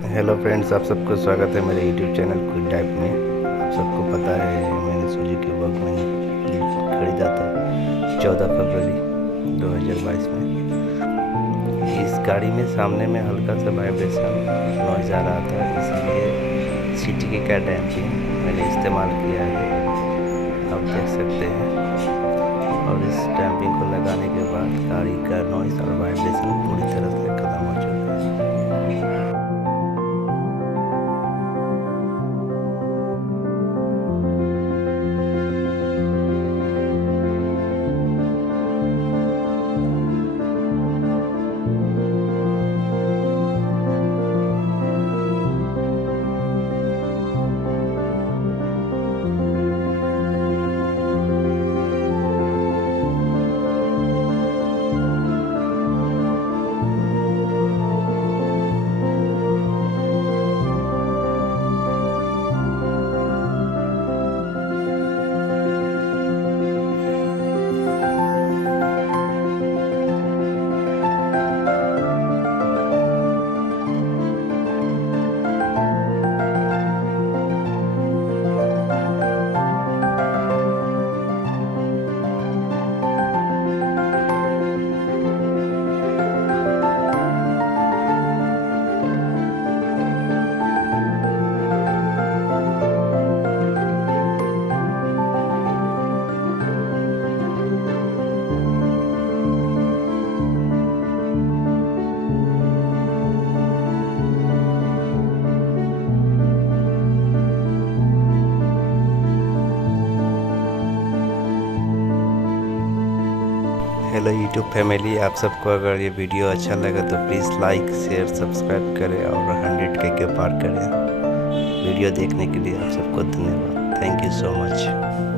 Hello friends, आप सबको स्वागत है मेरे यूट्यूब चैनल क्विक टाइप में। आप सबको पता है मैंने सुजुकी वॉकमैन खरीदा था 14 फरवरी 2022 में। इस गाड़ी में सामने में हल्का सा वाइब्रेशन नॉइज़ आ रहा था, इसलिए सीटी का डैम्पिंग मैंने इस्तेमाल किया है, आप देख सकते हैं। और इस डैम्पिंग को लगाने के बाद गाड़ी का नॉइज़ और वाइब्रेशन पूरी तरह से ख़त्म हो चुका है। हेलो यूट्यूब फैमिली, आप सबको अगर ये वीडियो अच्छा लगा तो प्लीज़ लाइक शेयर सब्सक्राइब करें और 100K के पार करें। वीडियो देखने के लिए आप सबको धन्यवाद। Thank you so much.